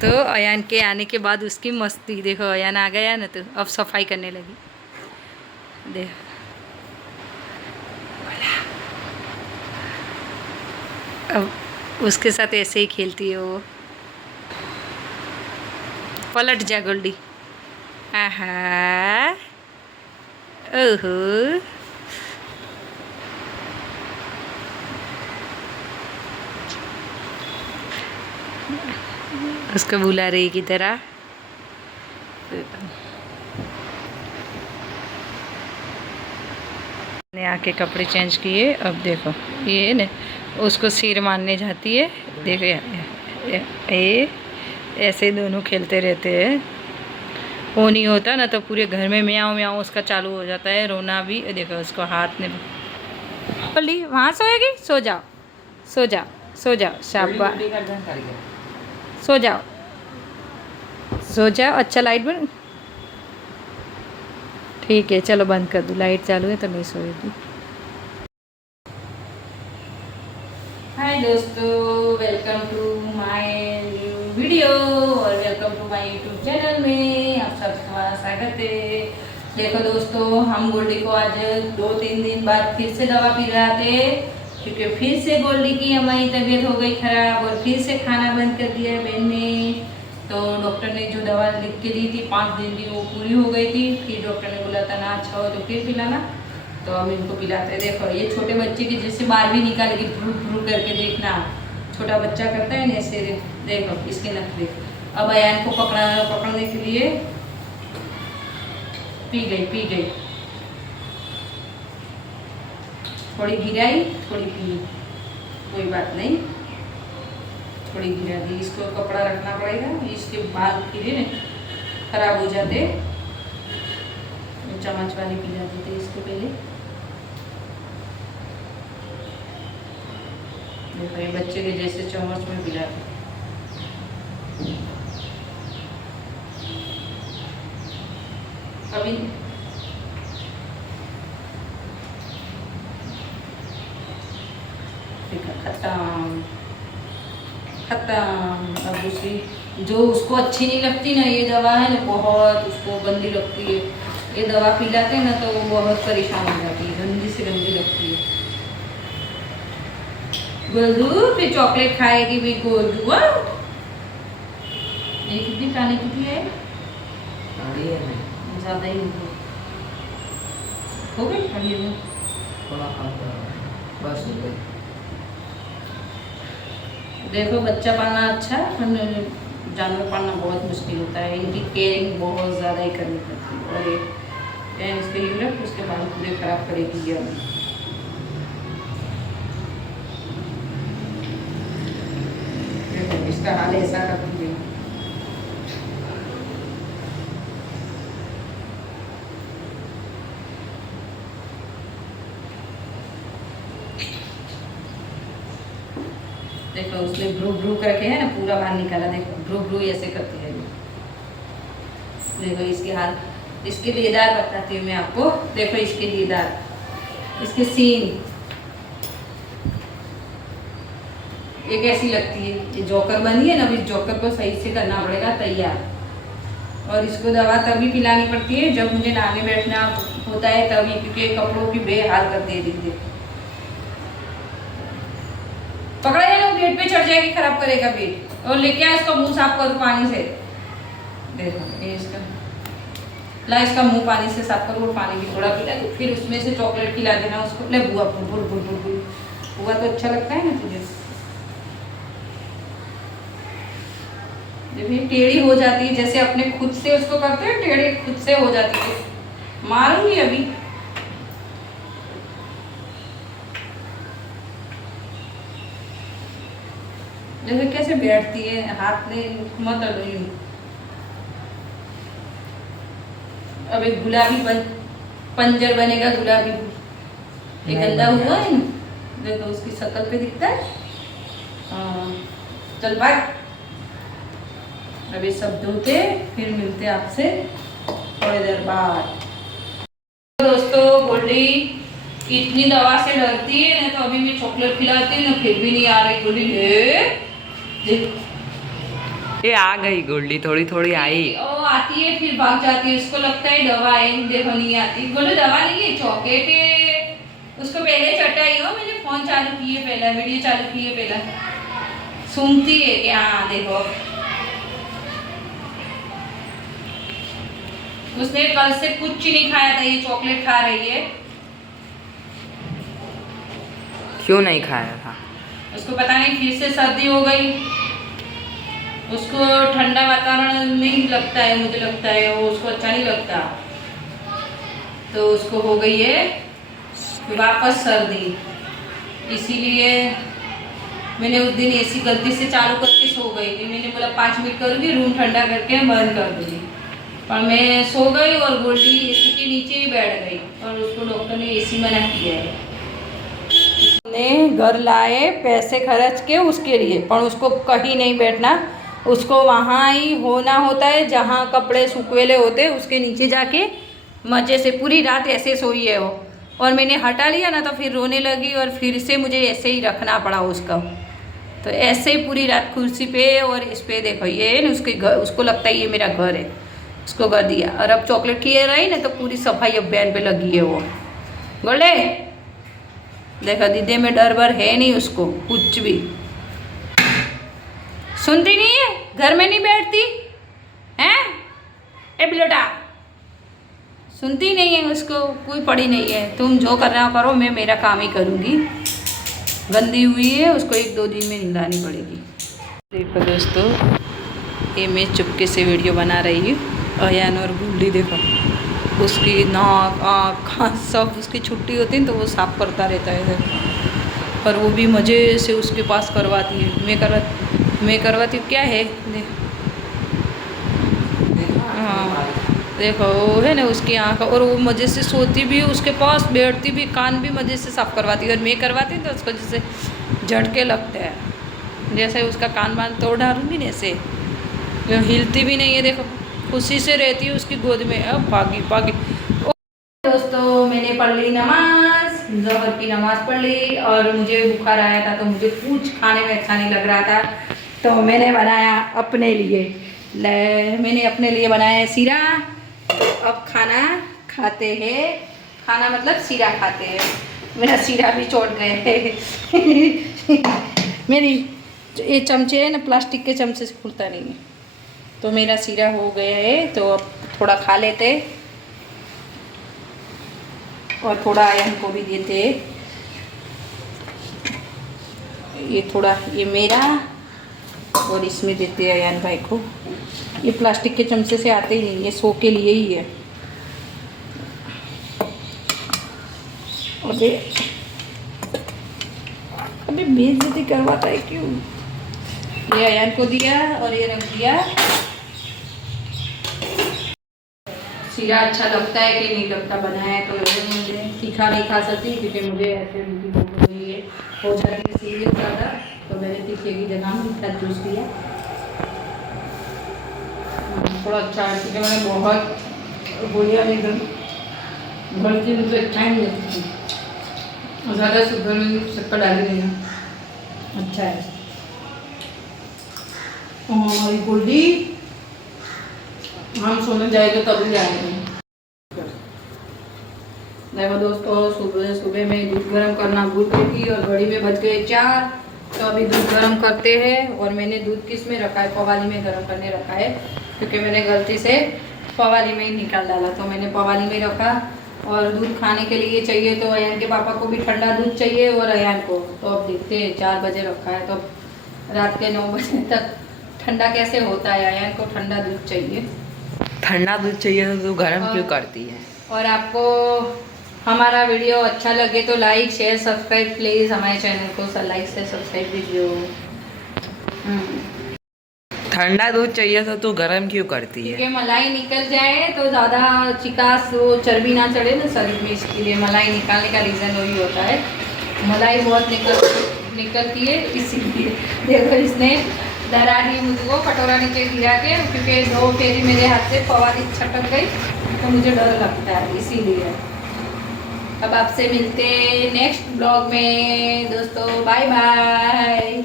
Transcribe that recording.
तो अयान के आने के बाद उसकी मस्ती देखो, अयान आ गया ना तो अब सफाई करने लगी। देखो अब उसके साथ ऐसे ही खेलती है वो। पलट जा गोल्डी। आहा, ओहो, उसको बुला रही की तरह। ने आके कपड़े चेंज किए। अब देखो ये न उसको सिर मारने जाती है। देखो ये ऐसे दोनों खेलते रहते हैं। वो नहीं होता ना तो पूरे घर में म्याऊं म्याऊं उसका चालू हो जाता है, रोना भी। देखो उसको हाथ ने बोली वहाँ सोएगी, सो जाओ सो जाओ सो जाओ, शाबाश, सो जाओ सो जाओ। अच्छा लाइट बंद, ठीक है चलो बंद कर दूँ, लाइट चालू है तो नहीं सोएगी। हाय दोस्तों, welcome to my new video और welcome to my YouTube channel में आप सबका स्वागत है। देखो दोस्तों, हम गोल्डी को आज 2-3 दिन बाद फिर से दवा पिला थे, क्योंकि फिर से गोल्डी की हमारी तबीयत हो गई खराब और फिर से खाना बंद कर दिया है बहन ने। तो डॉक्टर ने जो दवा लिख के दी थी 5 दिन की वो पूरी हो गई थी। फिर डॉक्टर ने बोला था ना अच्छा हो तो फिर पिलाना, तो हम इनको पिलाते हैं। देखो ये छोटे बच्चे की जैसे बार भी निकालेगी भ्रू भ्रू करके, देखना छोटा बच्चा करता है ना ऐसे। देखो इसके नखरे। अब अयान को पकड़ने के लिए पी गई, थोड़ी गिराई थोड़ी पी, कोई बात नहीं, थोड़ी गिरा दी। इसको कपड़ा रखना पड़ेगा, इसके बाल फिरे न खराब हो जाते। चम्मच वाली पिला देते इसको पहले। देखो ये बच्चे के जैसे चम्मच में पिलाते। अभी खत्म खत्म। अब दूसरी जो उसको अच्छी नहीं लगती ना ये दवा है ना, बहुत उसको गंदी लगती है। ये दवा पिलाते हैं ना तो वो बहुत परेशान हो जाती है, गंदी से गंदी लगती है। गोल्डू फिर चॉकलेट खाएगी भी गोल्डू। ये कितनी खाने की है? ज़्यादा ही हो गई खाली में बस। देखो बच्चा पालना अच्छा है, जानवर पालना बहुत मुश्किल होता है। इनकी केयरिंग बहुत ज़्यादा ही करनी पड़ती है। और ये इसके यूरिक उसके बाल पूरे खराब करेगी। देखो इसका हाल ऐसा करती है। देखो उसने ब्रू ब्रू करके है ना पूरा बाहर निकाला। देखो ब्रू ब्रू ऐसे करती है। देखो इसके हाथ, इसके लेदार बताती हूँ मैं आपको। देखो इसके लेदार, इसके सीन ये कैसी लगती है। ये जोकर बनी है ना, इस जोकर को सही से करना पड़ेगा तैयार। और इसको दवा तभी पिलानी पड़ती है जब मुझे नहाने बैठना होता है तभी, क्योंकि कपड़ों की बेहाल कर दे रही है। पकड़ा जाए ना बेड पे चढ़ जाएगी, खराब करेगा बेड। और लेके आ इसका मुंह साफ करो पानी से। देखो ये इसका ला, इसका मुंह पानी से साफ करो और पानी भी थोड़ा पिला दो। फिर उसमें से चॉकलेट खिला देना उसको। ले बुआ बुल बुल बुल बुल, बुआ तो अच्छा लगता है ना तुझे। जब ये टेढ़ी हो जाती है जैसे अपने खुद से उसको करते हैं टेढ़ी, खुद से हो जाती है। मारूंगी अभी। देखो कैसे बैठती है, हाथ ने मत अड़ो। अब एक गुलाबी पंजर बनेगा गुलाबी। ये गंदा हुआ है ना, देखो उसकी शक्ल पे दिखता है। चल बाय। अभी सब धो के फिर मिलते हैं आपसे थोड़ी देर बाद। दोस्तों गोल्डी इतनी दवा से डरती है ना, तो अभी मैं चॉकलेट खिलाती हूँ ना फिर भी नहीं आ रही। गोल्डी ले ये आ गई गोल्डी, थोड़ी थोड़ी आई। ओ आती है फिर भाग जाती है, उसको लगता है दवा है, देखो नहीं आती, बोलो दवा नहीं है चॉकलेट है। उसको पहले चटाई हो, मैंने फोन चालू किए पहला, वीडियो चालू किए पहला, सुनती है कि हाँ देखो। उसने कल से कुछ नहीं खाया था, ये चॉकलेट खा रही है। क्यों नहीं खाया था? उसको पता नहीं फिर से सर्दी हो गई, उसको ठंडा वातावरण नहीं लगता है, मुझे लगता है वो उसको अच्छा नहीं लगता, तो उसको हो गई है वापस सर्दी। इसीलिए मैंने उस दिन एसी गलती से चालू करके सो गई थी, मैंने बोला 5 मिनट करूँगी, रूम ठंडा करके बंद कर दूँगी, पर मैं सो गई और गोल्डी एसी के नीचे ही बैठ गई, और उसको डॉक्टर ने एसी मना किया है। ने घर लाए पैसे खर्च के उसके लिए, पर उसको कहीं नहीं बैठना, उसको वहाँ ही होना होता है जहाँ कपड़े सूखवेले होते हैं, उसके नीचे जाके मज़े से पूरी रात ऐसे सोई है वो। और मैंने हटा लिया ना तो फिर रोने लगी, और फिर से मुझे ऐसे ही रखना पड़ा उसका। तो ऐसे ही पूरी रात कुर्सी पे और इस पे देखो, ये न उसके घर, उसको लगता है ये मेरा घर है, उसको घर दिया। और अब चॉकलेट की रही ना तो पूरी सफाई अभियान पे लगी है वो। गोल्डे देखो, दीदी में डर बर है नहीं उसको कुछ भी, सुनती नहीं है, घर में नहीं बैठती हैं, ए बिलोटा सुनती नहीं है, उसको कोई पड़ी नहीं है। तुम जो करना करो, मैं मेरा काम ही करूँगी। गंदी हुई है, उसको 1-2 दिन में निकालनी पड़ेगी। देखो दोस्तों, ये मैं चुपके से वीडियो बना रही हूँ। अयान और गुल्डी देखो, उसकी नाक आँख कान सब उसकी छुट्टी होती है तो वो साफ करता रहता है, और वो भी मज़े से उसके पास करवाती है। मैं करवाती हूँ, क्या है हाँ देखो, वो है ना उसकी आँख, और वो मज़े से सोती भी, उसके पास बैठती भी, कान भी मज़े से साफ करवाती है। और मैं करवाती हूँ तो उसको जैसे झटके लगते हैं, जैसे उसका कान बान तोड़ डालूंगी ना, ऐसे हिलती भी नहीं है। देखो खुशी से रहती है उसकी गोद में। अब भागी भागी। दोस्तों मैंने पढ़ ली नमाज, ज़ोहर की नमाज़ पढ़ ली, और मुझे बुखार आया था तो मुझे कुछ खाने में अच्छा नहीं लग रहा था, तो मैंने बनाया अपने लिए, मैंने अपने लिए बनाया सीरा। तो अब खाना खाते हैं, खाना मतलब सीरा खाते हैं। मेरा सीरा भी छोड़ गए मेरी ये चमचे है ना, प्लास्टिक के चमचे से खुलता नहीं है, तो मेरा सीरा हो गया है। तो अब थोड़ा खा लेते और थोड़ा आयन को भी देते। ये थोड़ा ये मेरा, और इसमें देते हैं अयान भाई को। ये प्लास्टिक के चमचे से आते ही नहीं, ये शो के लिए ही है। अबे अबे बेइज्जती करवाता है क्यों। ये अयान को दिया और ये रख दिया। सीरा अच्छा लगता है कि नहीं लगता, बनाया तो मुझे तीखा नहीं खा सकती क्योंकि मुझे ऐसे उल्टी हो जाती है सीरियस ज़्यादा, तो मैंने तीखे की जगह मीठा जूस दिया। थोड़ा अच्छा है क्योंकि मैंने बहुत गोलियाँ नहीं बल्कि मुझे अच्छा ही नहीं लगती, ज़्यादा शुगर में शक्कर डाली नहीं है, अच्छा है। हमारी गोल्डी हम सोने जाएंगे तभी जाएंगे। देखो दोस्तों, सुबह सुबह में दूध गर्म करना भूल गई थी और घड़ी में बज गए 4, तो अभी दूध गर्म करते हैं। और मैंने दूध किस में रखा है, पवाली में गर्म करने रखा है, क्योंकि मैंने गलती से पवाली में ही निकाल डाला, तो मैंने पवाली में रखा। और दूध खाने के लिए चाहिए तो अयान के पापा को भी ठंडा दूध चाहिए और अयान को, तो अब देखते हैं 4 बजे रखा है, तो रात के 9 बजे तक ठंडा कैसे होता है। अयान को ठंडा दूध चाहिए। ठंडा दूध चाहिए तो तू गर्म क्यों करती है। और आपको हमारा वीडियो अच्छा लगे तो लाइक शेयर सब्सक्राइब प्लीज़ हमारे चैनल को लाइक से सब्सक्राइब कीजिए। ठंडा दूध चाहिए तो तू गर्म क्यों करती है। क्योंकि मलाई निकल जाए तो ज़्यादा चिकास वो चर्बी ना चढ़े ना शरीर में, इसके लिए मलाई निकालने का रीज़न वही होता है। मलाई बहुत निकलती है इसीलिए। देखो इसने डरा दी मुझको, कटोरा नीचे गिरा के, क्योंकि 2 फेरी मेरे हाथ से पवाली छटक गई तो मुझे डर लगता है इसीलिए। अब आपसे मिलते नेक्स्ट ब्लॉग में दोस्तों, बाय बाय।